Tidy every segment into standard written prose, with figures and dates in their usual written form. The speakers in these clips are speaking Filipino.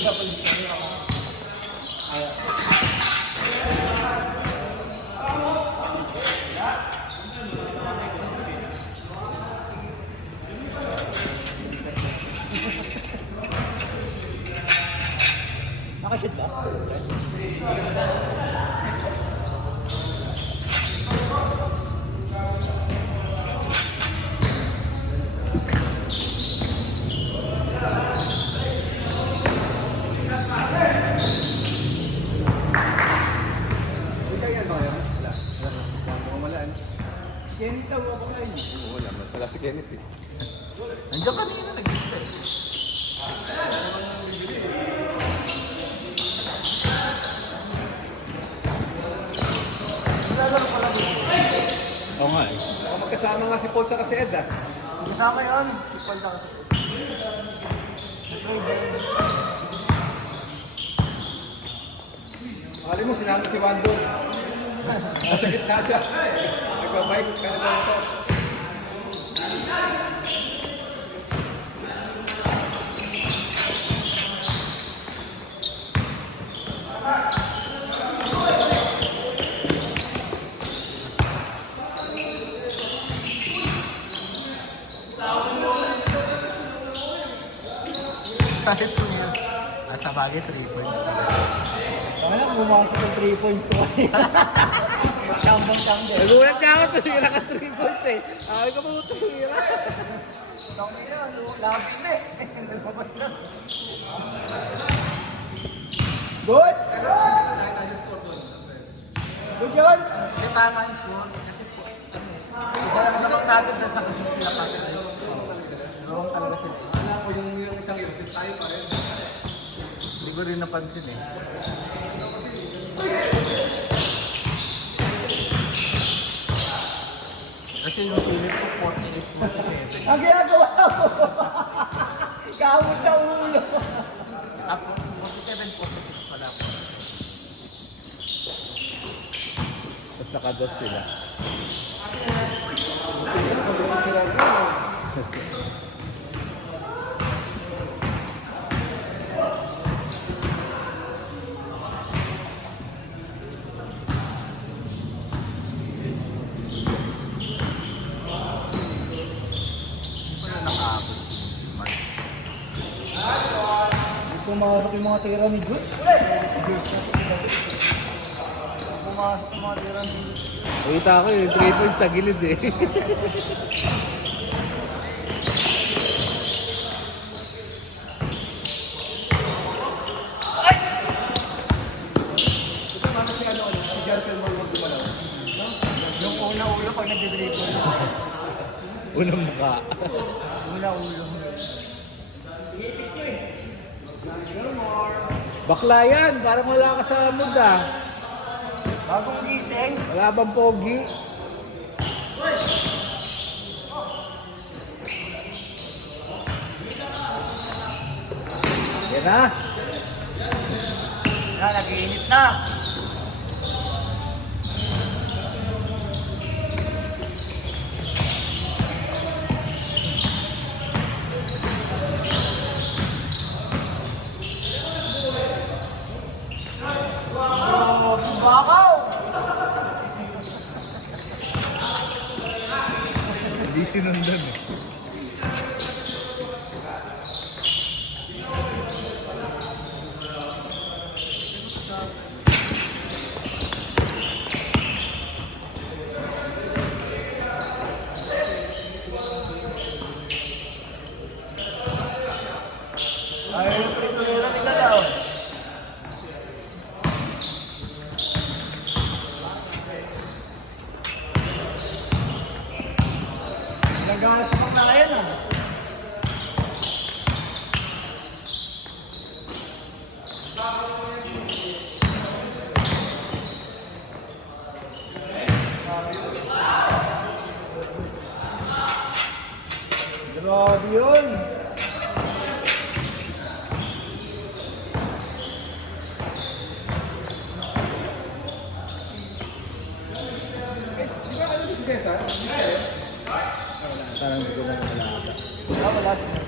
Nakashoot ba? Kenneth daw ako kayo. Wala, masala si Kenneth eh. Nandiyan kanina nag-guest eh. Oo nga eh. Magkasama nga si Paul sa si Ed ah. Kasama yun. Sipal lang. Alam mo, sinama si Wando. Nasa gitna siya. Nagpabike ka na lang ito. Kahit sumir. Sa bagay, 3 points pa. Wala, bumasok ng 3 points ko eh. Chambang-chambang. Nagulat ka ako, tumira ka 3 points eh. Ay ka mo tumira. Tama yun, labi na eh. Nalabas na. Good! Good yun! Hindi tama yung score. Isa naman naman natin na sa kasunod sila pa. Wrong talaga sila. Alam ko yung isang yun, tayo pa rin. Hindi ko rin napansin eh. Kasi yung sulit ko 48-47. Ang ginagawa mo! Kamot sa ulo! Tapos 47-46 pala ako. Tapos nakadot sila. Pumasok yung mga tira ni Jules. Pumasok yung mga tira ni Jules. Kita ko yung 3 points sa gilid eh. Ito naman si ano, si Jerkel mo yung dumalaw. Yung una-ulo pag nagdidribble. Unang mukha. Una-ulo. Bakla yan, parang wala ka sa mood ah. Bagong gising. Wala bang pogi? Yan na. Yan, nag-iinit na. Bakaw! Hindi sinundan eh. Ayaw yung prikulera nila daw. Nagahas pa na yan ah. Grabe yun. Di ba ano si Cesar? Parang hindi ko na wala ata. Wala sila.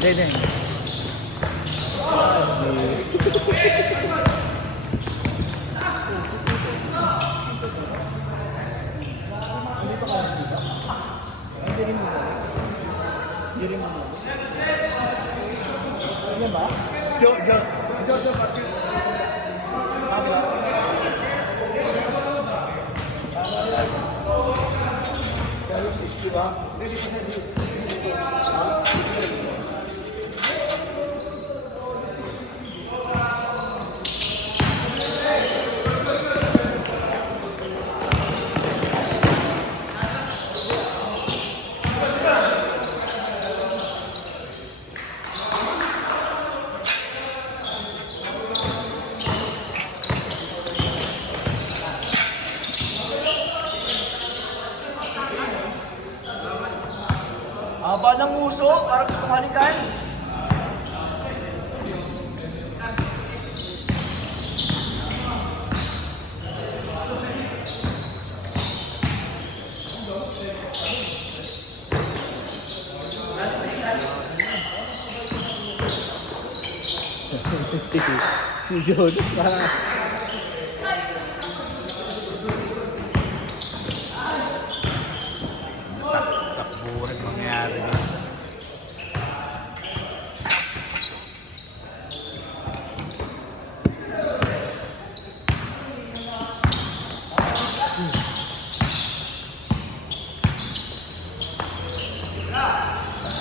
Hindi, hindi. Yan ba? Jojo Basket. Pero 60 ba? Haba ng uso, parang gusto halikan. Si Jonas parang... Takbuhan mangyayari dito.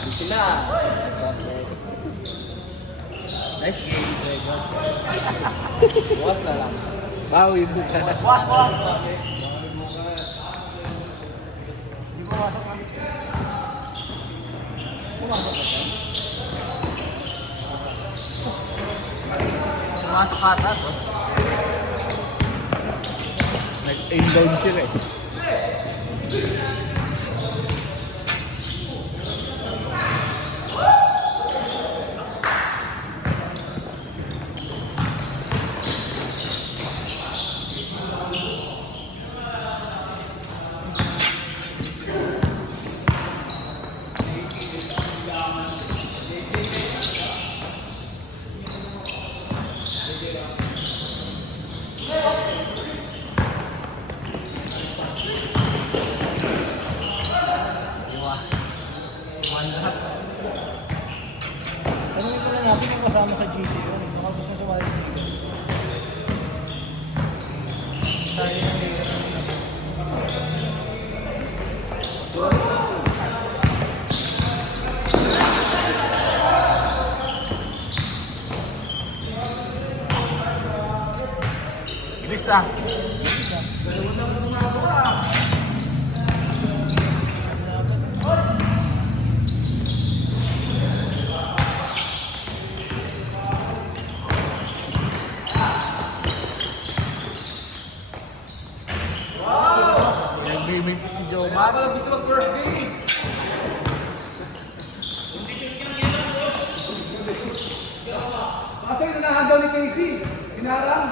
Sila. Nice game. Bukas na lang. Bawi bukas. Bukas, bukas. Hindi ko masok na. Pumasok ata, boss. Nag-aim down sila eh. Tanungin ko lang natin yung kasama sa GC ko. Baka gusto sumali. Ibis ah. Nag-remake si Joe Matt. Wala gusto mag-first game. Kasi nanahan daw ni Casey. Hinarang.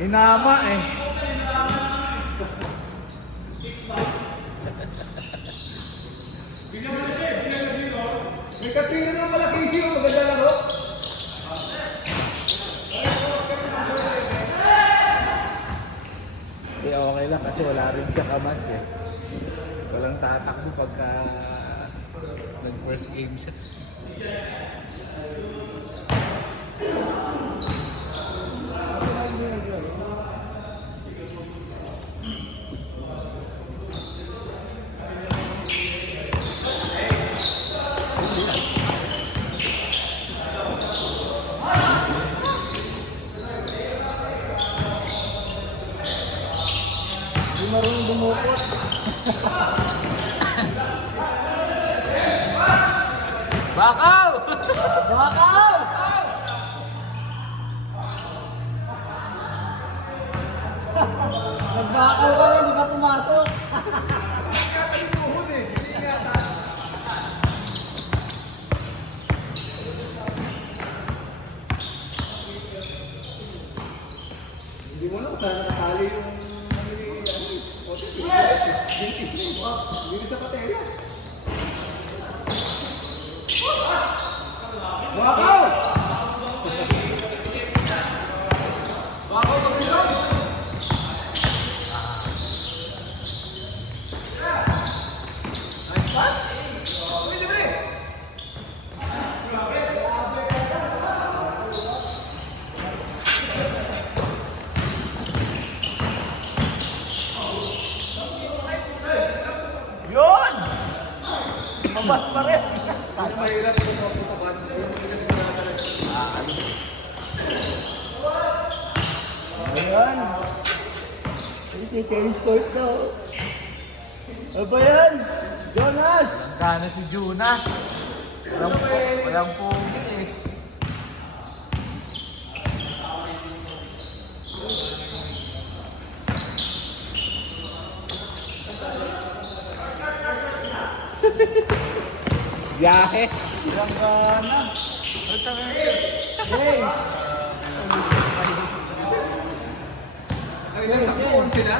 Minama eh. May katingin naman pala Casey. Maganda lang ho. Eh okay lang kasi wala rin siya kamans eh. Walang tatakbo pagka nag-first game siya. Hindi marunong dumukot. Bakaw! Bakaw! Bali yung hindi sa paterya. Wakaw! Yun! Mabas pa rin. Ang mahirap ito mga putaban. Ayan. Si tennis court daw. Ano ba yan? Jonas! Gana si Jonas. Walang pogi eh. Biyahe. Walang gana. Ito nga siya. Hey! Ay, natapuan sila?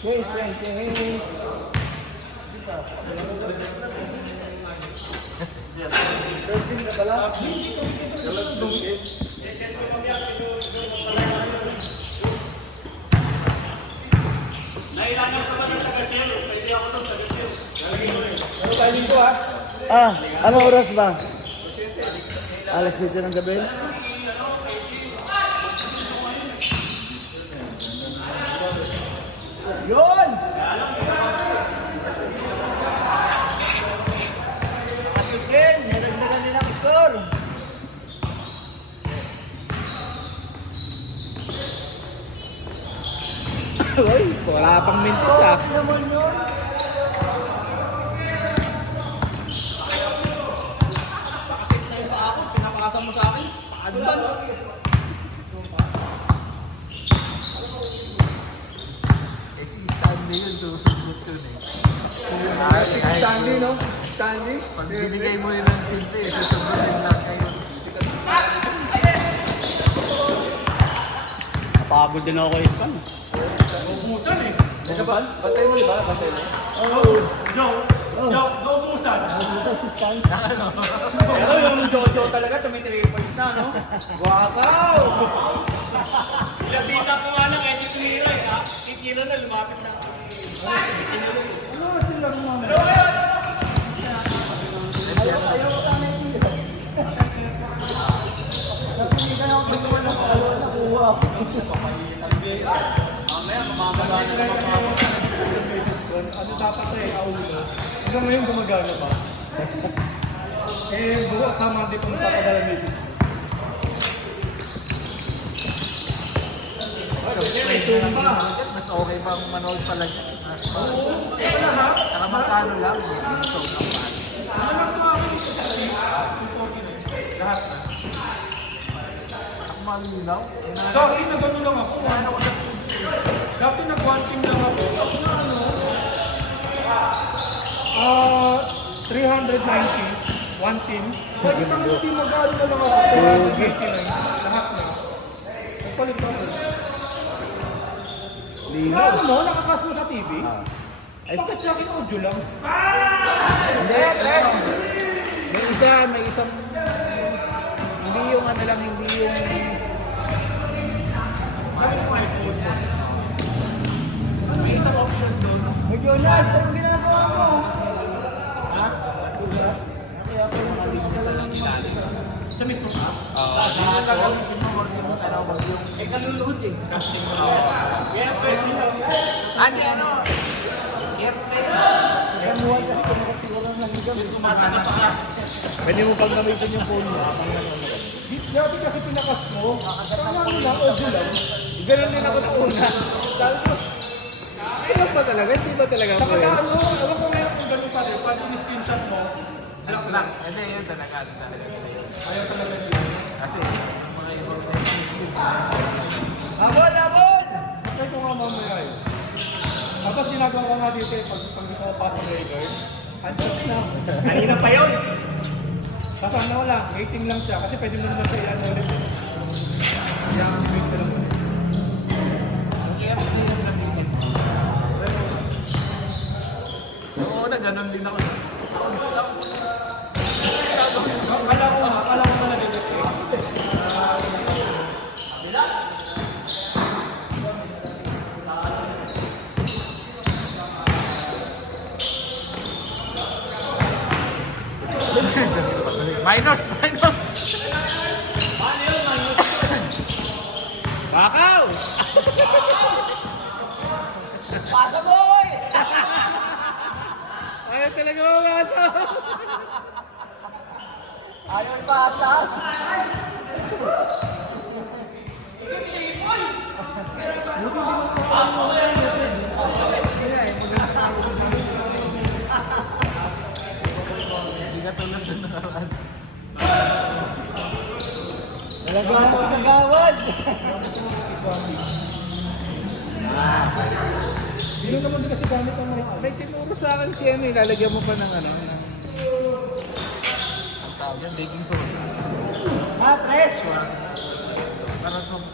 Hey, hey, hey. Thirteen na pala. Ano tayo linggo ha? Ah, ano oras ba? Alas 7 ng gabi? Yun! Nakasukin! Nadagdagan din ang score! Uy, wala pang mintis ah. Ano naman yun? Pinapakasan mo sa akin? Advance. Eh si Stanley yun, susugot yun eh. Stanley, no? Stanley? Pag binigay mo yun ng simple, susugutin lang kayo. Napagod din ako kay Span. Naubusan eh. Naban? Bantay mo, di ba? Bantay mo. Ito si Stan. Pero yung Jojo talaga, tumitiri points na, no? Wakaw! Pinabita ko nga lang, eh, dito ni Roy, ha? Kikilo na, lumapit na. Ano dapat eh, kaulo? Hanggang ngayon gumagana pa. Eh, buwa sa mga di kong papadala message. Mas okay pang manood pala dyan. Saka magkano lang. So, lahat na. Ako malinaw. Dati nagano lang ako. Dati nag-one team lang ako. Ako na ano? 390. One team. Pwede ka ng team mag-ano na lang ako. 289. Lahat na. Nagpalit ako. Ano mo? Nakakas mo sa TV? Bakit sa akin audio lang? Hindi, may isang, hindi yung ano lang, hindi yung, May isang option doon. Hey Jonas, anong ginagawa mo? Sa mismo ka? Eh, kaluluhod eh. Yeah, pwes nito. Andi ano? Kaya muwan kasi kung nakatulog ang langgam. Pwede mo pag gamitin yung phone mo. Dati kasi pinakas mo. Ano lang, audio lang. ganun din ako sa una. Sabi ko, ano ba talaga? Hindi ba talaga Saka ako na yun? ano, alam ko ngayon kung gano'n pa rin. Pag in-screenshot mo, Lock lang. Hindi, yun talaga. ayaw talaga nila. Kasi, mga ibang Abon, abon! Kasi ko nga mamaya eh. Tapos ginagawa ko nga dito eh, pag di ko pasok na guard, unshot na. Kanina pa yun. Kasama ko lang, waiting lang siya. Kasi pwede mo naman siya i-ano ulit. Kaya ang wait ka lang ulit. Noong una, ganun din ako. Akala ko na nag-edit eh. Minus! Bakaw! Pasa boy! Ayaw talaga mamasok. Ayaw pasa? Hindi ka tulad ng nakaraan. Talaga ako nagawad! Hindi naman din kasi gamit ang mga May tinuro sa akin si ano, lalagyan mo pa ng ano, ng Ang tawag yan, baking soda. Tres! Parang kung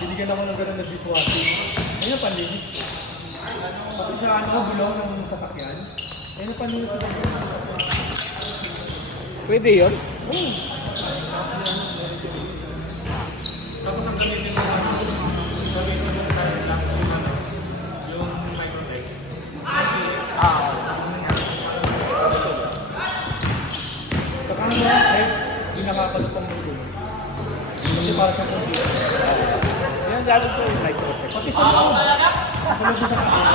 binigyan ako ng gano'n na dishwashing. Ayun ang panlinis. Tapos siya ano, bulong ng sasakyan. Ayun ang panlinis ng sasakyan. Pwede yun? Tapos ang gamitin mo yung microtex. Saka ano, hindi nakakalupang ng tulong. Kasi para sa computer. Yan lalo sa yung microtext. Pati sa loob. Tulad sa sasakyan.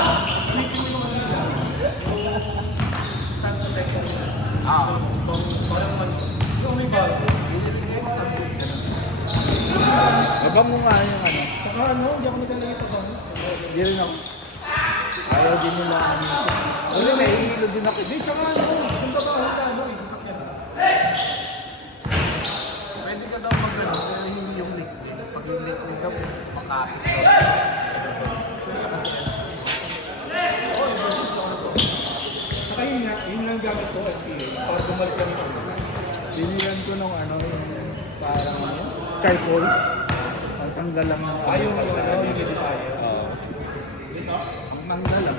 Parang may bago. Babang mo nga yung ano. Saka ano, hindi ako naglalagay pa ba? Hindi rin ako. Ayaw din nila. Wala, may hihilo din ako. Hindi, saka ano, kung ba ba ano, sasakyan. pwede ka daw mag-ano, pero hindi yung liquid. Pag yung liquid daw, makain. Saka yun nga, yun lang gamit ko, FPA, para bumalik kami kami. Binilan ko nung ano, yung parang ano, charcoal. Ang tanggal lang ng Yung edifier. Oo. Ang tanggal lang.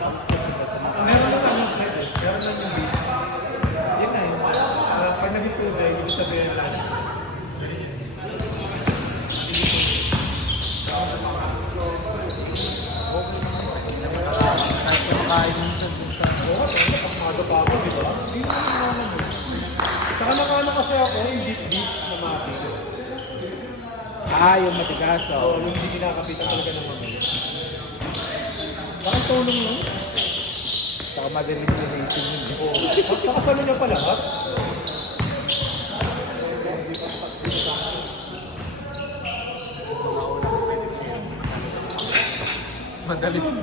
Meron lang yung thread, meron lang yung beads. Yan na yun. Pag naging tubig, ibig sabihin lang. Kahit kumakain minsan dun sa... Aga pa ako, di ba? Hindi naman naman. Saka nakano kasi ako, yung deep dish na mati. Yung matigas. Oo, yung hindi kinakapitan talaga ng mamaya. Bakit tulong lang? Saka madaling linisin yun. Oo. Saka sa niya pa lahat.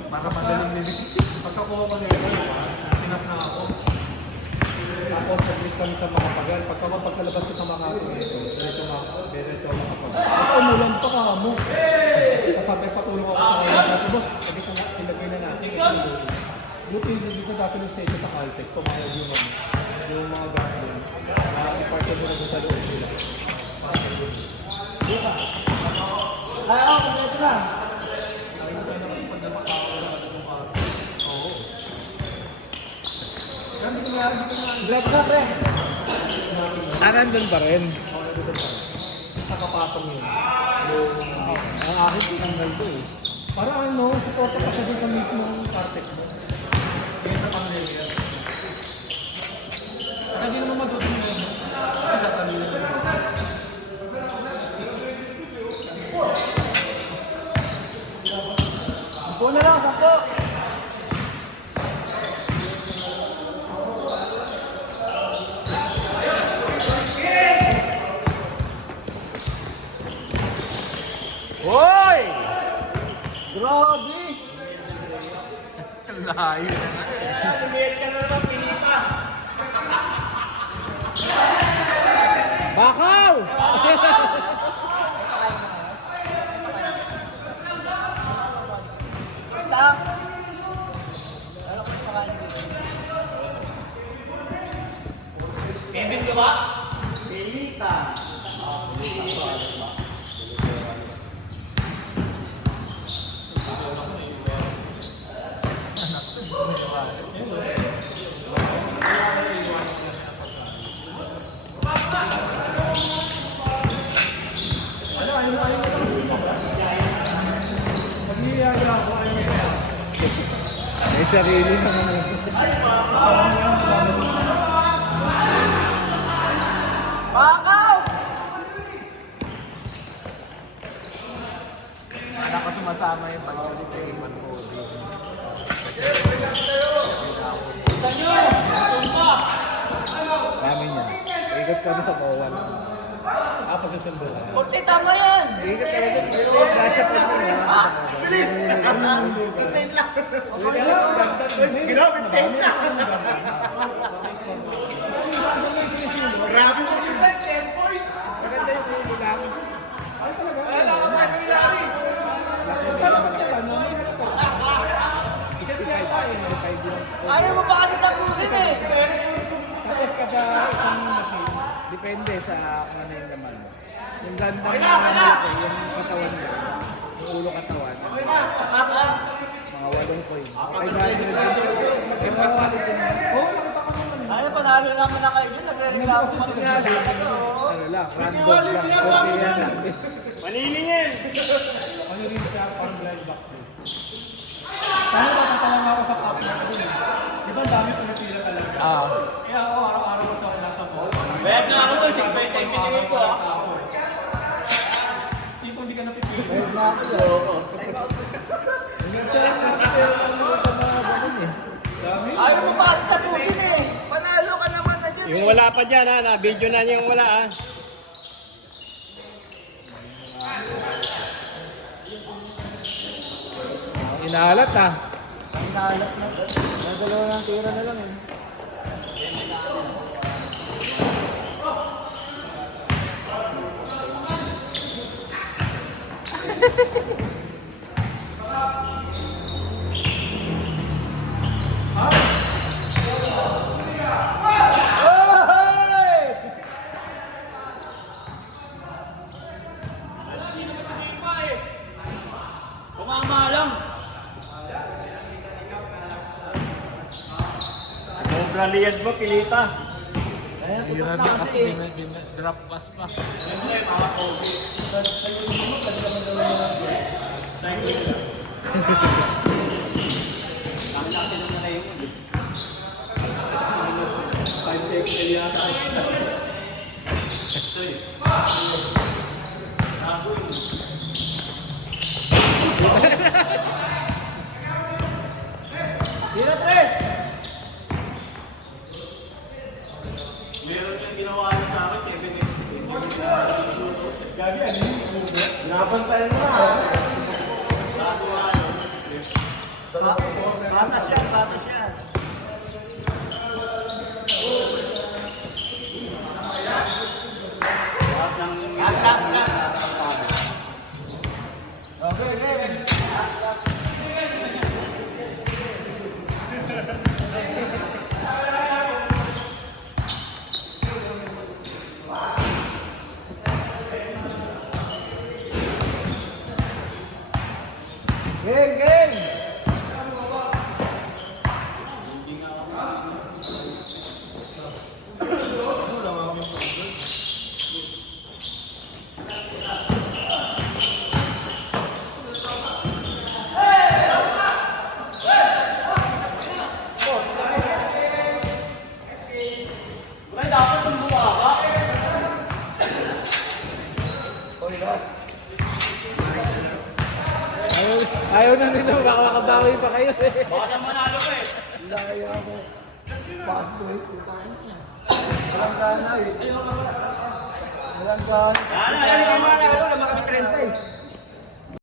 Para madaling lilit. Pagkakuha ko nila, sinap na ako. Tapos, nag-meet kami sa mga pagal. Pagkalabas ko sa mga diretso makapagal. Ako, umulan pa ka mo. Sabi, patulong ako sa mga natin. Boss, sabi ko nga, ilagay na natin. Buti dito sa Daphne Station sa Caltech, pumayag yung mga gas doon. I-party mo na doon sa loob nila. Ay, ako, kompleto na. Black na, pre! Nandun pa rin. Nakapatong yun. Ang akin, tinanggal ko eh. Para ano, suporta pa siya dun sa mismong Caltech mo. Kaya sa pang-layer. Saka di naman matutunan yun. Kasi sasabihin na. Sampo na lang, sampo! Hoy! Grabe! Layo. Sumir ka na naman, pinita! Bakaw! Stop! Kevin ka ba? Pag-iyaya ako, ayaw mo kaya. May sarili naman. Bakaw! Wala ko sumasama yung pag-statement ko. Namin yan. Ikot kami sa Kawan. Pagkasundo ka. Kunti tama yan! Ikot kami doon. Kasya pa rin. Bilis! Content lang. Grabe, tent lang. Grabe mo kita, 10 points. Maganda yung ulo lang. Wala ka ba ng ilari? Ayaw mo ba kasi tapusin eh? Tapos kada isang machine, depende sa kung ano yung laman. Yung ganda ng malaki, yung katawan niya, yung ulo katawan, mga 8 coin. Okay, dahil yung Ayaw, panalo naman na kayo dyan. Nagre-reklamo pa rin sila. ano lang, random lang. Okay yan lang. Maniningin! Ano rin siya, parang blind box din. Sana tatantalang ako sa top na ito. Di ba ang dami pumipila talaga? Kaya ako araw-araw ko sa nasa ball. Bayad na ako doon, 50 pinigay ko ah. Tipo hindi ka napipili. Ayaw mo ba kasi tapusin eh? Panalo ka naman na dyan Yung eh. wala pa dyan ha, na-video na niya yung wala ha. Inahalat ah. Pinalat na. Nagalaw ng tira na lang eh. Kumama lang. Sobra liyad mo, kilita. Hira na kasi drop pass pa. Hira, Tres! Meron yung ginawa niya sa akin, 7 next game. Gagi, ano yung Napantayan mo na. Batas yan, batas yan. Last, last, last. Okay, game. Game, game. Wala, dapat tumbuha ka. Ayaw na nila, baka makabawi pa kayo eh. Baka na manalo ka eh. Walang gana eh. Walang gana. Sana, yan ang manalo na makapag-30 eh.